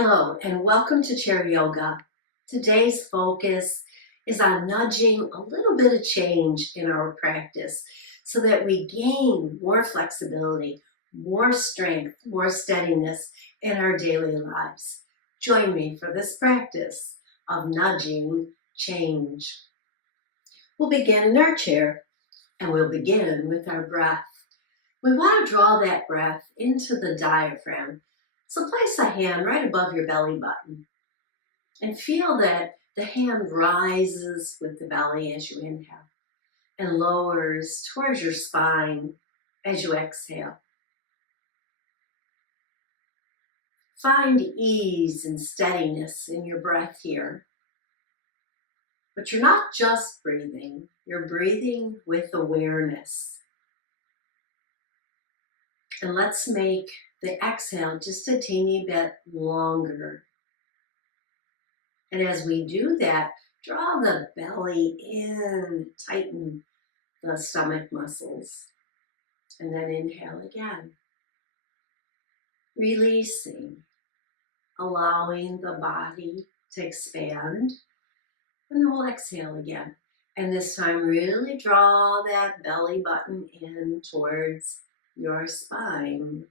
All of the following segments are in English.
Hello and welcome to Chair Yoga. Today's focus is on nudging a little bit of change in our practice so that we gain more flexibility, more strength, more steadiness in our daily lives. Join me for this practice of nudging change. We'll begin in our chair and we'll begin with our breath. We want to draw that breath into the diaphragm. So place a hand right above your belly button and feel that the hand rises with the belly as you inhale and lowers towards your spine as you exhale. Find ease and steadiness in your breath here. But you're not just breathing, you're breathing with awareness. And let's make the exhale just a teeny bit longer. And as we do that, draw the belly in, tighten the stomach muscles. And then inhale again. Releasing, allowing the body to expand. And then we'll exhale again. And this time really draw that belly button in towards your spine.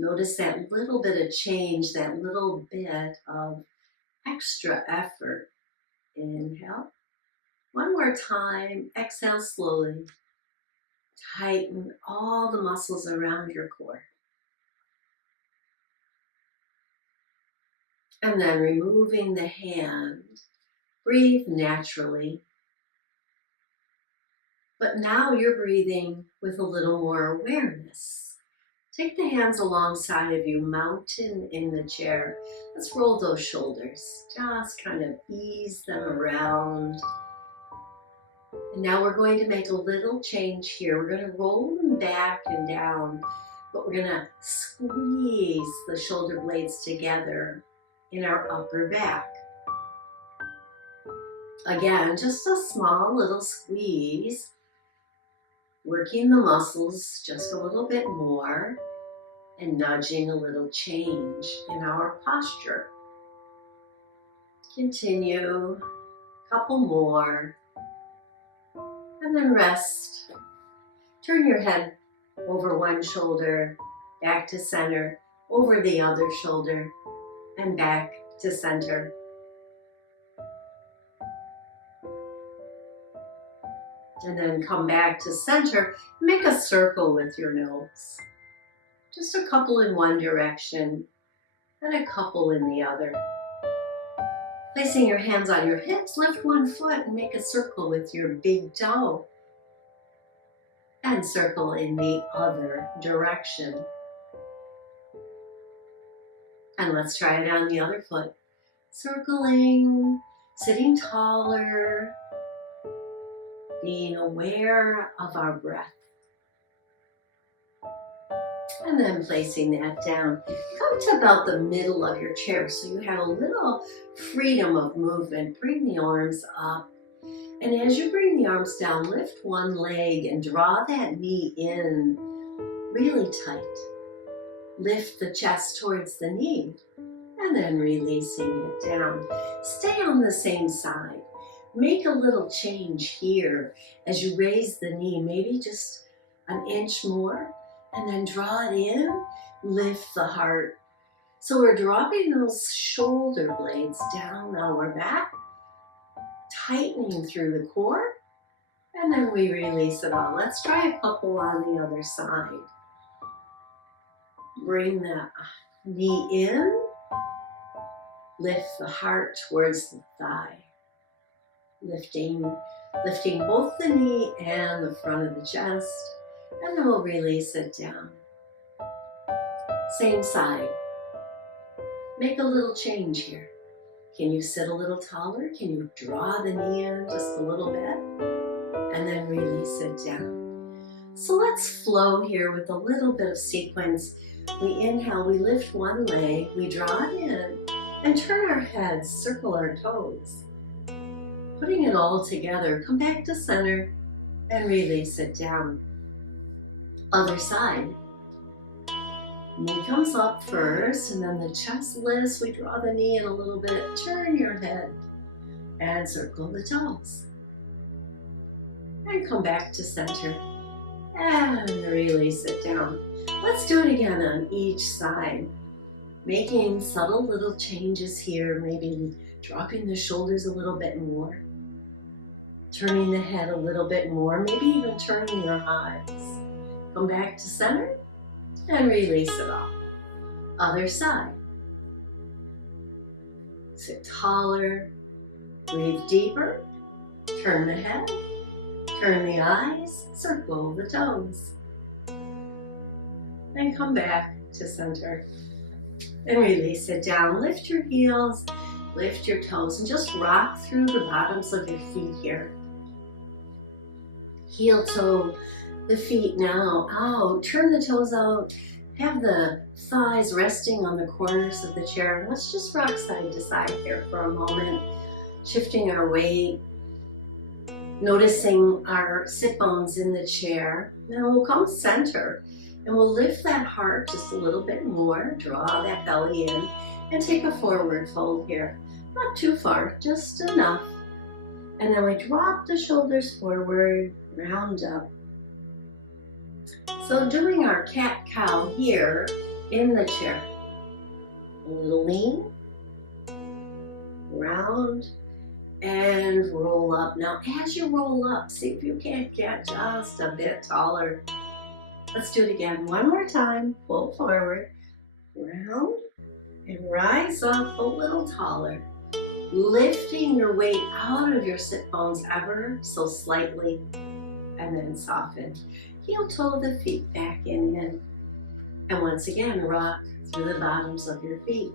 Notice that little bit of change, that little bit of extra effort. Inhale. One more time. Exhale slowly. Tighten all the muscles around your core. And then removing the hand. Breathe naturally. But now you're breathing with a little more awareness. Take the hands alongside of you, mountain in the chair. Let's roll those shoulders. Just kind of ease them around. And now we're going to make a little change here. We're going to roll them back and down, but we're going to squeeze the shoulder blades together in our upper back. Again, just a small little squeeze, working the muscles just a little bit more and nudging a little change in our posture. Continue, a couple more, and then rest. Turn your head over one shoulder, back to center, over the other shoulder, and back to center. And then come back to center. Make a circle with your nose. Just a couple in one direction and a couple in the other. Placing your hands on your hips, lift one foot and make a circle with your big toe. And circle in the other direction. And let's try it on the other foot. Circling, sitting taller, being aware of our breath. And then placing that down. Come to about the middle of your chair so you have a little freedom of movement. Bring the arms up. And as you bring the arms down, lift one leg and draw that knee in really tight. Lift the chest towards the knee and then releasing it down. Stay on the same side. Make a little change here as you raise the knee, maybe just an inch more, and then draw it in, lift the heart. So we're dropping those shoulder blades down our back, tightening through the core, and then we release it all. Let's try a couple on the other side. Bring the knee in, lift the heart towards the thigh. Lifting both the knee and the front of the chest, and then we'll release it down. Same side. Make a little change here. Can you sit a little taller? Can you draw the knee in just a little bit? And then release it down. So let's flow here with a little bit of sequence. We inhale, we lift one leg, we draw it in, and turn our heads, circle our toes. Putting it all together, come back to center and release it down. Other side. Knee comes up first, and then the chest lifts. We draw the knee in a little bit. Turn your head and circle the toes. And come back to center. And release it down. Let's do it again on each side. Making subtle little changes here. Maybe dropping the shoulders a little bit more. Turning the head a little bit more. Maybe even turning your eyes. Come back to center. And release it off. Other side. Sit taller. Breathe deeper. Turn the head. Turn the eyes. Circle the toes. And come back to center. And release it down. Lift your heels. Lift your toes. And just rock through the bottoms of your feet here. Heel toe the feet now out. Turn the toes out. Have the thighs resting on the corners of the chair. Let's just rock side to side here for a moment. Shifting our weight. Noticing our sit bones in the chair. Now we'll come center. And we'll lift that heart just a little bit more. Draw that belly in. And take a forward fold here. Not too far, just enough. And then we drop the shoulders forward. Round up. So doing our cat-cow here in the chair. A little lean, round, and roll up. Now as you roll up, see if you can't get just a bit taller. Let's do it again. One more time. Pull forward, round, and rise up a little taller. Lifting your weight out of your sit bones ever so slightly, and then soften. Heel toe the feet back in. And once again, rock through the bottoms of your feet.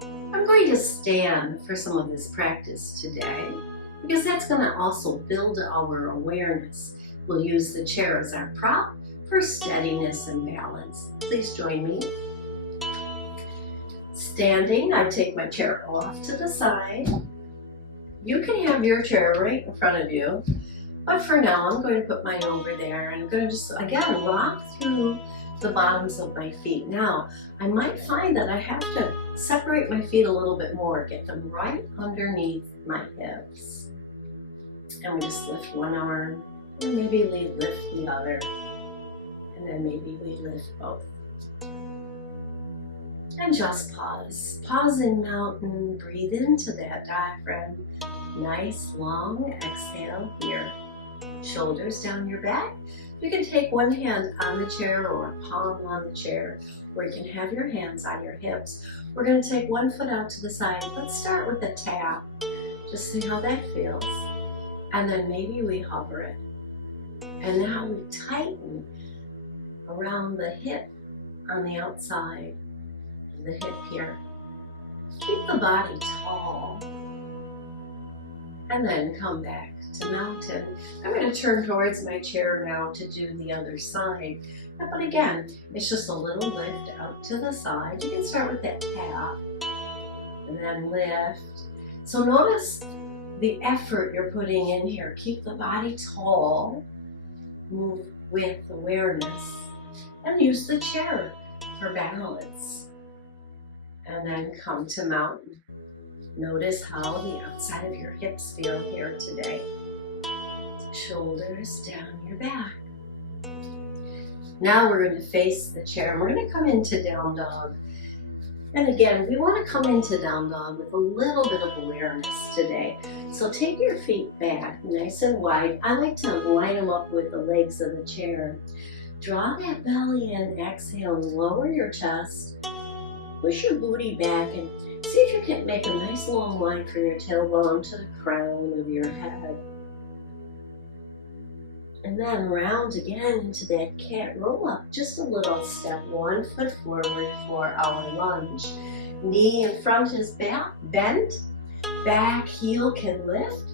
I'm going to stand for some of this practice today because that's going to also build our awareness. We'll use the chair as our prop for steadiness and balance. Please join me. Standing, I take my chair off to the side. You can have your chair right in front of you. But for now, I'm going to put mine over there and I'm going to just, again, rock through the bottoms of my feet. Now, I might find that I have to separate my feet a little bit more, get them right underneath my hips. And we just lift one arm, and maybe we lift the other, and then maybe we lift both. And just pause. Pause in mountain, breathe into that diaphragm. Nice long exhale here. Shoulders down your back. You can take one hand on the chair or a palm on the chair, or you can have your hands on your hips. We're going to take one foot out to the side. Let's start with a tap. Just see how that feels. And then maybe we hover it. And now we tighten around the hip on the outside of the hip here. Keep the body tall. And then come back to mountain. I'm going to turn towards my chair now to do the other side. But again, it's just a little lift out to the side. You can start with that tap and then lift. So notice the effort you're putting in here. Keep the body tall. Move with awareness. And use the chair for balance. And then come to mountain. Notice how the outside of your hips feel here today. Shoulders down your back. Now we're going to face the chair. And we're going to come into down dog. And again, we want to come into down dog with a little bit of awareness today. So take your feet back nice and wide. I like to line them up with the legs of the chair. Draw that belly in, exhale, and lower your chest. Push your booty back and see if you can make a nice long line from your tailbone to the crown of your head. And then round again into that cat roll up. Just a little step, 1 foot forward for our lunge. Knee in front is back, bent. Back heel can lift.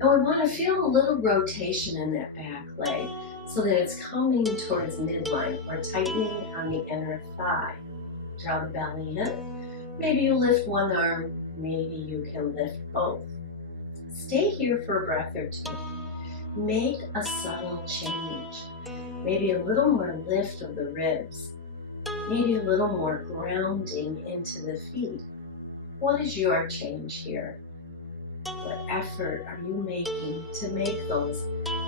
And we want to feel a little rotation in that back leg so that it's coming towards midline or tightening on the inner thigh. Draw the belly in. Maybe you lift one arm, maybe you can lift both. Stay here for a breath or two. Make a subtle change. Maybe a little more lift of the ribs. Maybe a little more grounding into the feet. What is your change here? What effort are you making to make those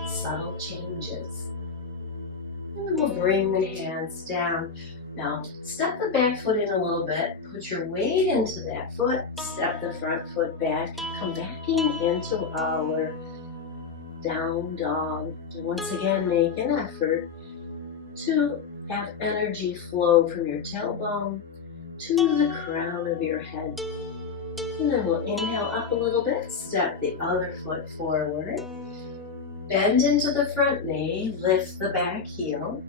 subtle changes? And then we'll bring the hands down. Now, step the back foot in a little bit. Put your weight into that foot. Step the front foot back. Come back into our down dog. And once again, make an effort to have energy flow from your tailbone to the crown of your head. And then we'll inhale up a little bit. Step the other foot forward. Bend into the front knee. Lift the back heel.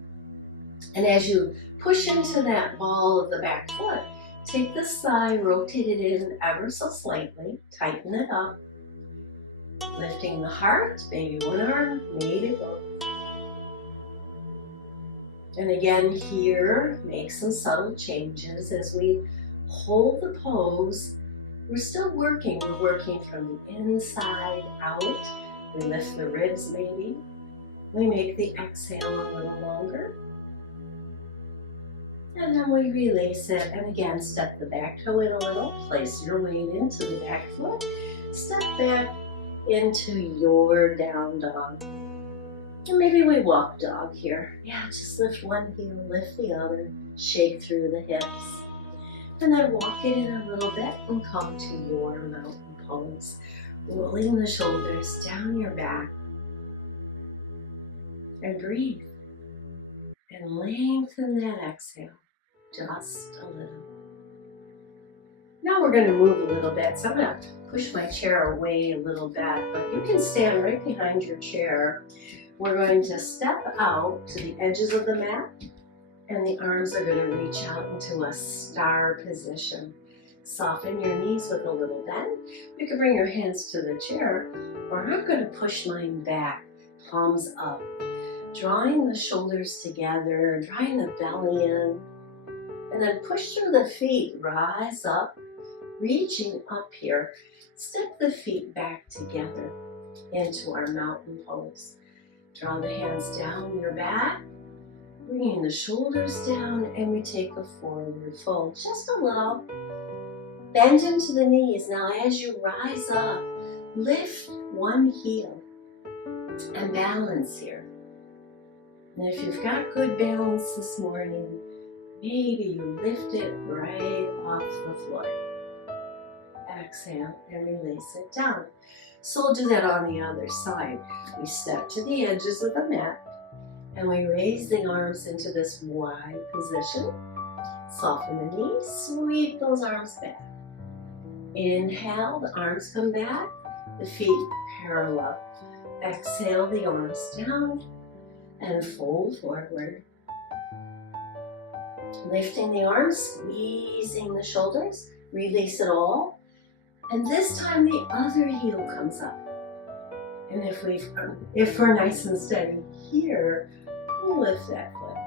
And as you push into that ball of the back foot, take the thigh, rotate it in ever so slightly, tighten it up. Lifting the heart, maybe one arm, maybe both. And again here, make some subtle changes as we hold the pose. We're still working. We're working from the inside out. We lift the ribs maybe. We make the exhale a little longer. And then we release it. And again, step the back toe in a little. Place your weight into the back foot. Step back into your down dog. And maybe we walk dog here. Yeah, just lift one heel, lift the other. Shake through the hips. And then walk it in a little bit and come to your mountain pose. Rolling the shoulders down your back. And breathe. And lengthen that exhale. Just a little. Now we're going to move a little bit. So I'm going to push my chair away a little bit, but you can stand right behind your chair. We're going to step out to the edges of the mat, and the arms are going to reach out into a star position. Soften your knees with a little bend. You can bring your hands to the chair, or I'm going to push mine back, palms up, drawing the shoulders together, drawing the belly in. And then push through the feet, rise up, reaching up here. Step the feet back together into our mountain pose. Draw the hands down your back, bringing the shoulders down, and we take a forward fold, just a little. Bend into the knees. Now as you rise up, lift one heel and balance here. And if you've got good balance this morning, maybe you lift it right off the floor. Exhale and release it down. So we'll do that on the other side. We step to the edges of the mat and we raise the arms into this wide position. Soften the knees, sweep those arms back. Inhale, the arms come back, the feet parallel. Exhale, the arms down and fold forward. Lifting the arms, squeezing the shoulders, release it all. And this time the other heel comes up. And if we're nice and steady here, we'll lift that foot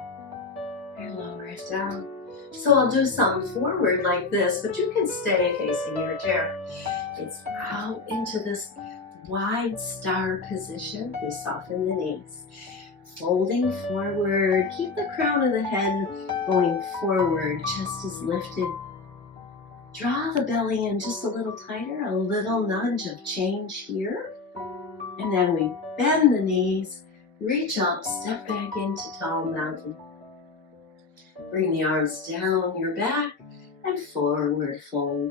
and lower it down. So I'll do some forward like this, but you can stay facing your chair. It's out into this wide star position. We soften the knees. Folding forward, keep the crown of the head going forward, chest is lifted. Draw the belly in just a little tighter, a little nudge of change here. And then we bend the knees, reach up, step back into tall mountain. Bring the arms down your back and forward fold.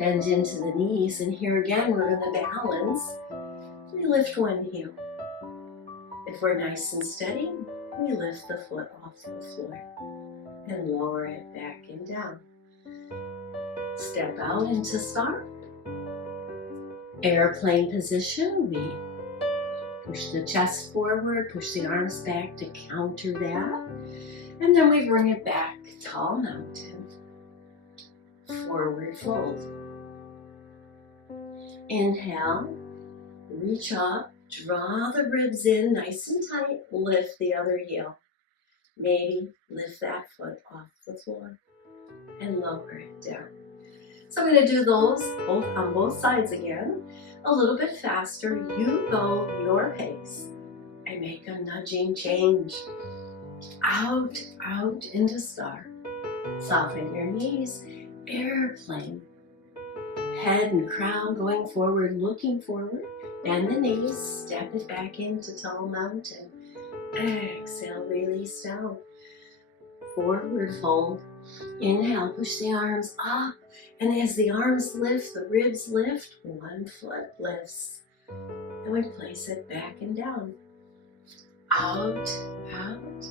Bend into the knees, and here again we're going to balance. We lift one heel. If we're nice and steady, we lift the foot off the floor and lower it back and down. Step out into star. Airplane position. We push the chest forward, push the arms back to counter that. And then we bring it back, tall mountain. Forward fold. Inhale, reach up, draw the ribs in nice and tight, lift the other heel. Maybe lift that foot off the floor and lower it down. So I'm going to do those on both sides again, a little bit faster. You go your pace. and make a nudging change. Out, out into star. Soften your knees, airplane. Head and crown going forward, looking forward. Bend the knees, step it back into tall mountain. Exhale, release down. Forward fold. Inhale, push the arms up. And as the arms lift, the ribs lift, one foot lifts. And we place it back and down. Out, out.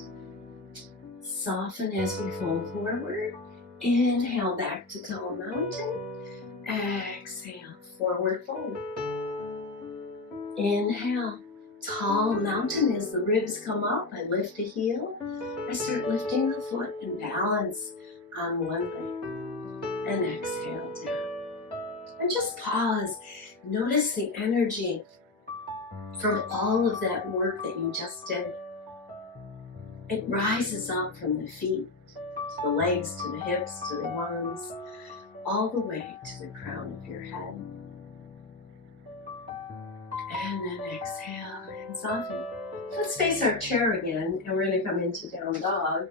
Soften as we fold forward. Inhale, back to tall mountain. Exhale, forward fold. Inhale, tall mountain as the ribs come up. I lift a heel. I start lifting the foot and balance on one leg. And exhale down. And just pause. Notice the energy from all of that work that you just did. It rises up from the feet, to the legs, to the hips, to the arms, all the way to the crown of your head. And then exhale and soften. Let's face our chair again, and we're going to come into down dog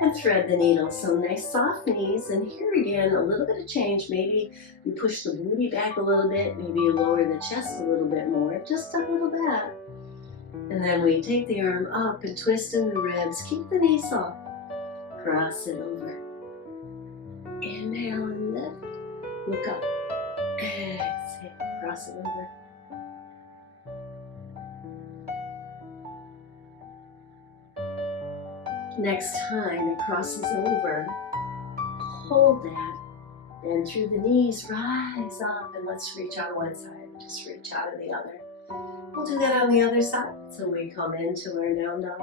and thread the needle. Some nice soft knees, and here again, a little bit of change. Maybe you push the booty back a little bit, maybe you lower the chest a little bit more, just a little bit. And then we take the arm up and twist in the ribs. Keep the knee soft. Cross it over. Inhale and lift. Look up. Exhale. Cross it over. Next time it crosses over, hold that. Bend through the knees, rise up, and let's reach on one side. Just reach out of the other. We'll do that on the other side. So we come into our down dog.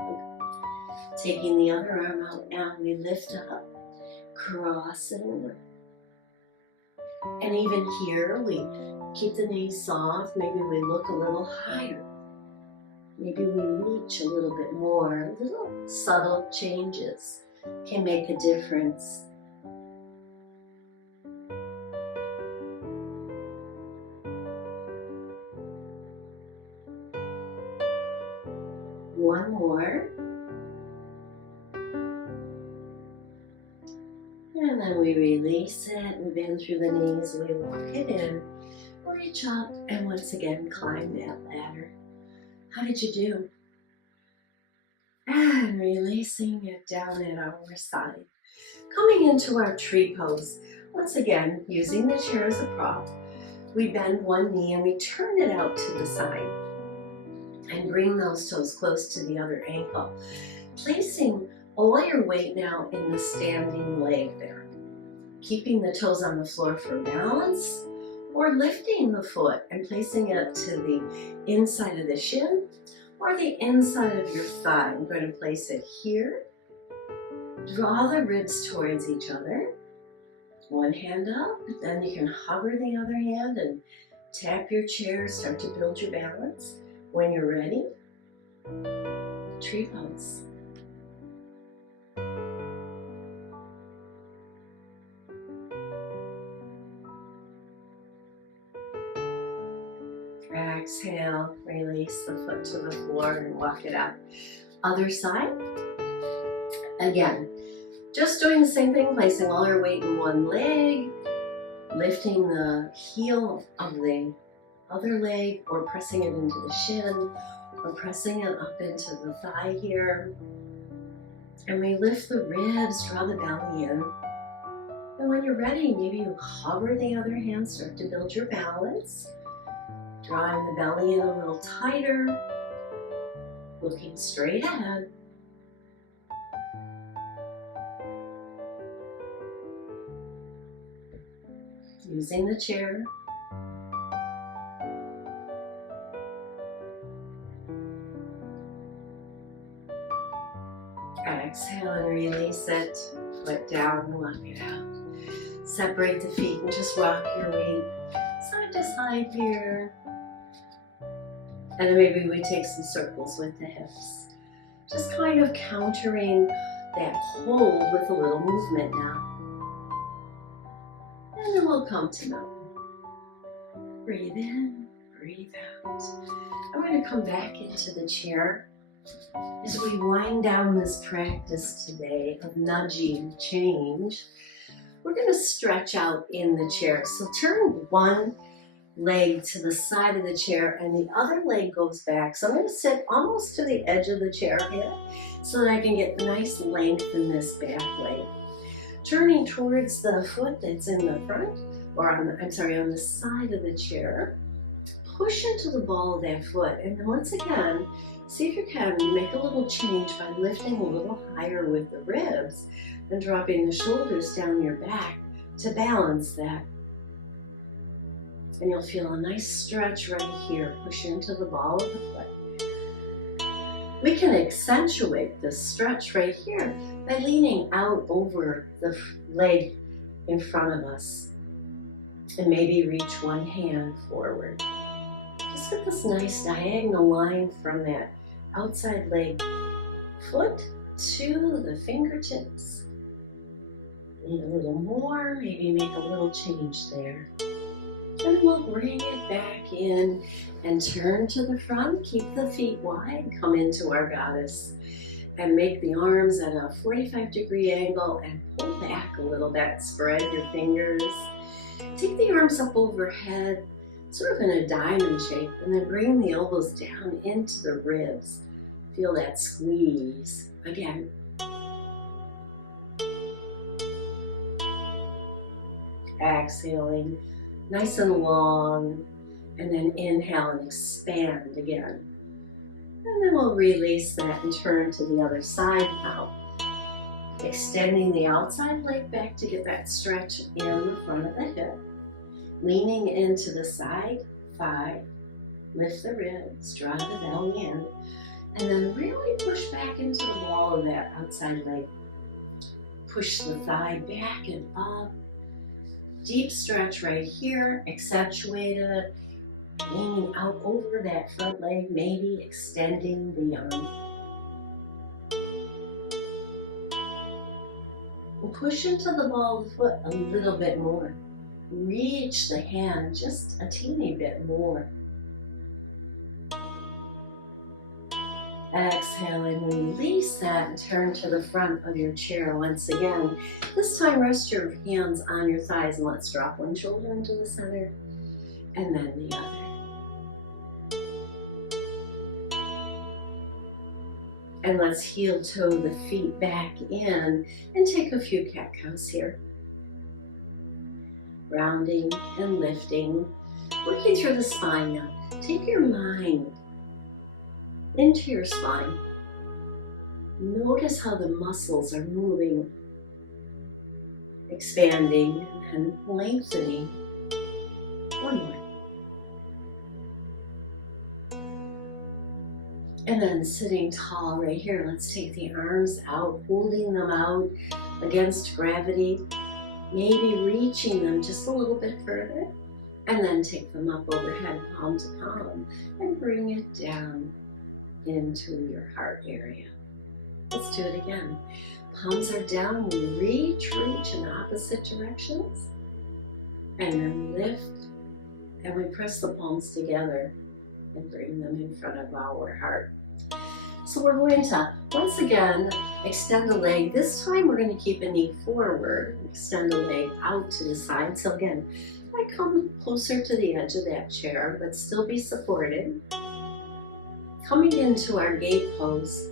Taking the other arm out now, we lift up, cross it over. And even here, we keep the knees soft. Maybe we look a little higher. Maybe we reach a little bit more. Little subtle changes can make a difference. One more. And then we release it. We bend through the knees. We walk it in. Reach up and once again climb that ladder. How did you do? And releasing it down at our side. Coming into our tree pose. Once again, using the chair as a prop. We bend one knee and we turn it out to the side. And bring those toes close to the other ankle. Placing all your weight now in the standing leg there. Keeping the toes on the floor for balance, or lifting the foot and placing it to the inside of the shin or the inside of your thigh. I'm going to place it here. Draw the ribs towards each other. One hand up, then you can hover the other hand and tap your chair, start to build your balance. When you're ready, tree pose. Exhale, release the foot to the floor and walk it up. Other side. Again, just doing the same thing, placing all your weight in one leg, lifting the heel of the other leg, or pressing it into the shin, or pressing it up into the thigh here. And we lift the ribs, draw the belly in. And when you're ready, maybe you hover the other hand, start to build your balance. Drawing the belly in a little tighter, looking straight ahead. Using the chair. Exhale and release it. Foot down and walk it out. Separate the feet and just rock your weight side to side here. And then maybe we take some circles with the hips. Just kind of countering that hold with a little movement now. And then we'll come to mountain. Breathe in, breathe out. I'm going to come back into the chair as we wind down this practice today of nudging change. We're going to stretch out in the chair. So turn one leg to the side of the chair and the other leg goes back. So I'm going to sit almost to the edge of the chair here so that I can get nice length in this back leg. Turning towards the foot that's in the front, or on the side of the chair. Push into the ball of that foot, and then once again, see if you can make a little change by lifting a little higher with the ribs and dropping the shoulders down your back to balance that. And you'll feel a nice stretch right here. Push into the ball of the foot. We can accentuate this stretch right here by leaning out over the leg in front of us and maybe reach one hand forward. Just get this nice diagonal line from that outside leg foot to the fingertips. Need a little more, maybe make a little change there. And we'll bring it back in and turn to the front. Keep the feet wide. Come into our goddess. And make the arms at a 45-degree angle and pull back a little bit. Spread your fingers. Take the arms up overhead, sort of in a diamond shape, and then bring the elbows down into the ribs. Feel that squeeze. Again. Exhaling. Nice and long, and then inhale and expand again. And then we'll release that and turn to the other side now. Extending the outside leg back to get that stretch in the front of the hip. Leaning into the side thigh. Lift the ribs, draw the belly in, and then really push back into the wall of that outside leg. Push the thigh back and up. Deep stretch right here, accentuate it, leaning out over that front leg, maybe extending the arm. And push into the ball of the foot a little bit more. Reach the hand just a teeny bit more. Exhale and release that and turn to the front of your chair once again. This time rest your hands on your thighs and let's drop one shoulder into the center and then the other. And let's heel toe the feet back in and take a few cat-cows here. Rounding and lifting, working through the spine now. Take your mind into your spine. Notice how the muscles are moving, expanding and lengthening. One more. And then sitting tall right here, let's take the arms out, holding them out against gravity, maybe reaching them just a little bit further, and then take them up overhead, palm to palm, and bring it down into your heart area. Let's do it again. Palms are down, we reach in opposite directions, and then lift, and we press the palms together and bring them in front of our heart. So we're going to, once again, extend the leg. This time we're going to keep a knee forward, extend the leg out to the side. So again, I come closer to the edge of that chair, but still be supported. Coming into our gate pose,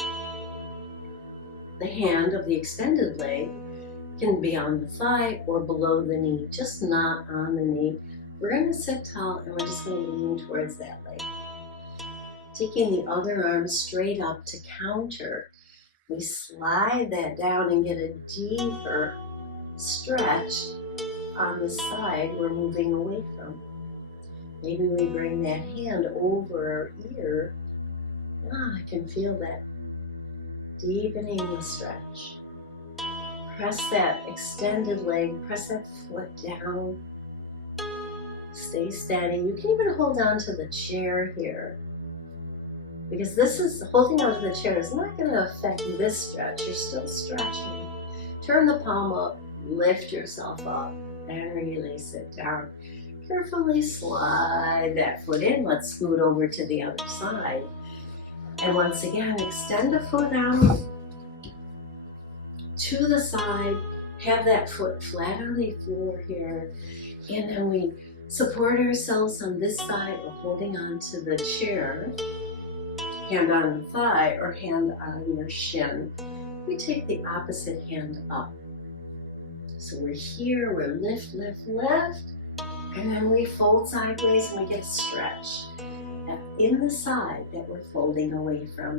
the hand of the extended leg can be on the thigh or below the knee, just not on the knee. We're going to sit tall and we're just going to lean towards that leg. Taking the other arm straight up to counter, we slide that down and get a deeper stretch on the side we're moving away from. Maybe we bring that hand over our ear. I can feel that deepening the stretch. Press that extended leg, press that foot down. Stay steady. You can even hold on to the chair here, because this is holding on to the chair is not going to affect this stretch. You're still stretching. Turn the palm up, lift yourself up, and release it down. Carefully slide that foot in. Let's scoot over to the other side. And once again, extend the foot out to the side. Have that foot flat on the floor here. And then we support ourselves on this side. We're holding on to the chair. Hand on the thigh or hand on your shin. We take the opposite hand up. So we're here, we're lift, lift, lift. And then we fold sideways and we get a stretch in the side that we're folding away from.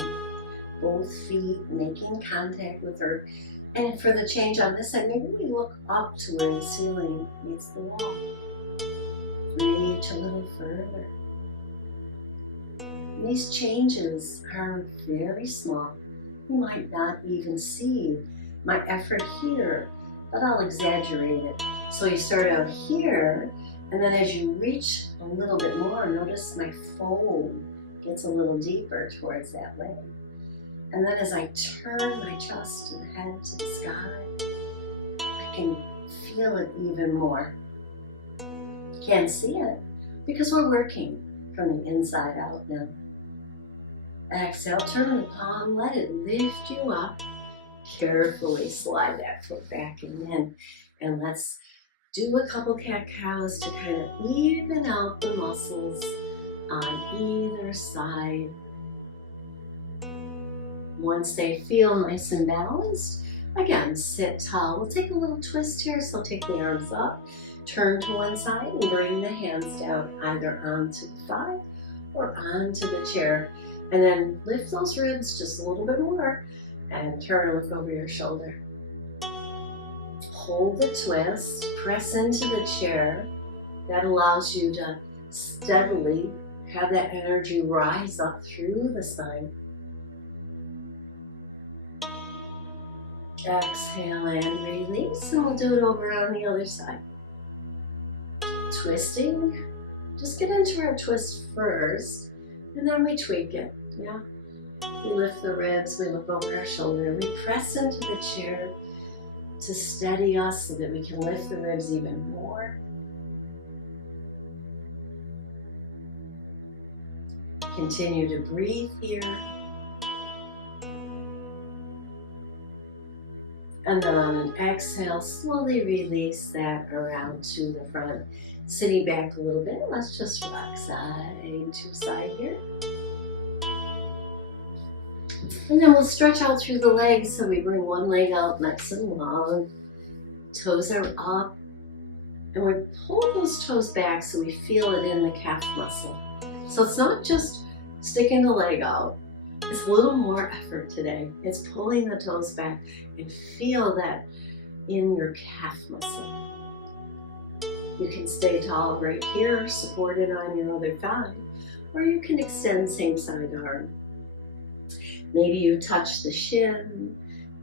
Both feet making contact with earth. And for the change on this side, maybe we look up to where the ceiling meets the wall. Reach a little further. These changes are very small. You might not even see my effort here, but I'll exaggerate it. So you start out here, and then as you reach a little bit more, notice my fold gets a little deeper towards that leg. And then as I turn my chest and head to the sky, I can feel it even more. Can't see it because we're working from the inside out now. Exhale, turn the palm, let it lift you up. Carefully slide that foot back and in. And let's do a couple cat-cows to kind of even out the muscles on either side. Once they feel nice and balanced, again, sit tall. We'll take a little twist here, so take the arms up, turn to one side, and bring the hands down either onto the thigh or onto the chair. And then lift those ribs just a little bit more and turn and look over your shoulder. Hold the twist, press into the chair. That allows you to steadily have that energy rise up through the spine. Exhale and release, and we'll do it over on the other side. Twisting, just get into our twist first, and then we tweak it, yeah? We lift the ribs, we look over our shoulder, we press into the chair to steady us so that we can lift the ribs even more. Continue to breathe here. And then on an exhale, slowly release that around to the front. Sitting back a little bit, let's just rock side to side here. And then we'll stretch out through the legs, so we bring one leg out nice and long. Toes are up. And we pull those toes back so we feel it in the calf muscle. So it's not just sticking the leg out. It's a little more effort today. It's pulling the toes back and feel that in your calf muscle. You can stay tall right here, supported on your other thigh, or you can extend same side arm. Maybe you touch the shin.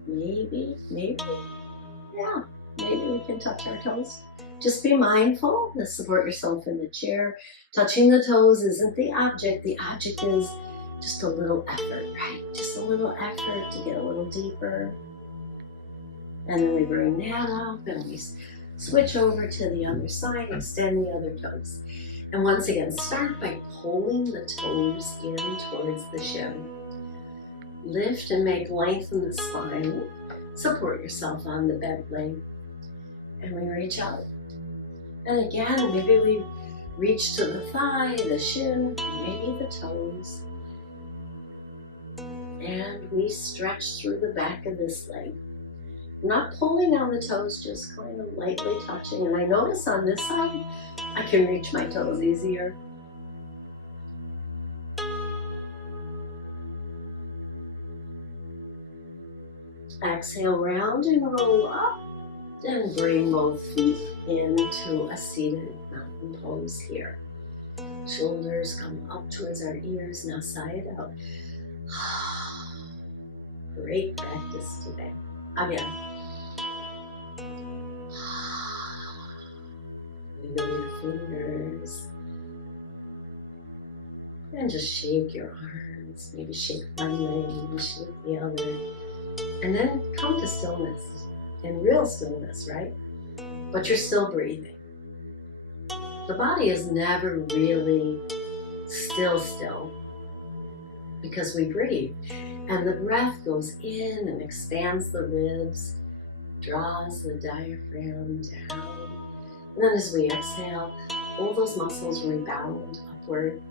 Maybe, yeah, maybe we can touch our toes. Just be mindful to support yourself in the chair. Touching the toes isn't the object. The object is just a little effort, right? Just a little effort to get a little deeper. And then we bring that up and we switch over to the other side, extend the other toes. And once again, start by pulling the toes in towards the shin. Lift and make lengthen the spine. Support yourself on the bed plane. And we reach out. And again, maybe we reach to the thigh, the shin, maybe the toes. And we stretch through the back of this leg. Not pulling on the toes, just kind of lightly touching. And I notice on this side, I can reach my toes easier. Exhale, round and roll up. And bring both feet into a seated mountain pose here. Shoulders come up towards our ears. Now sigh it out. Great practice today. Again. Wiggle your fingers. And just shake your arms. Maybe shake one leg, maybe shake the other. And then come to stillness. In real stillness, right? But you're still breathing. The body is never really still because we breathe. And the breath goes in and expands the ribs, draws the diaphragm down. And then as we exhale, all those muscles rebound upward.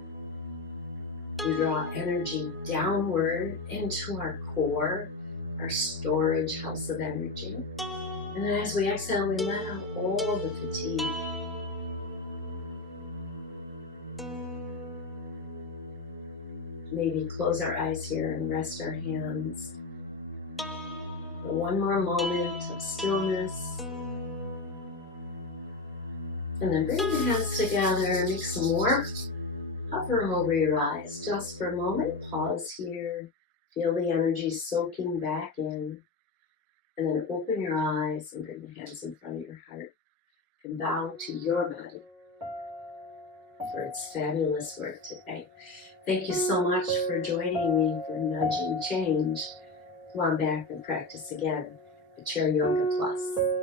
We draw energy downward into our core, our storage house of energy. And then as we exhale, we let out all the fatigue. Maybe close our eyes here and rest our hands for one more moment of stillness. And then bring your hands together, make some warmth. Hover them over your eyes just for a moment. Pause here. Feel the energy soaking back in. And then open your eyes and bring the hands in front of your heart. And bow to your body for its fabulous work today. Thank you so much for joining me for Nudging Change. Come on back and practice again at Chair Yoga Plus.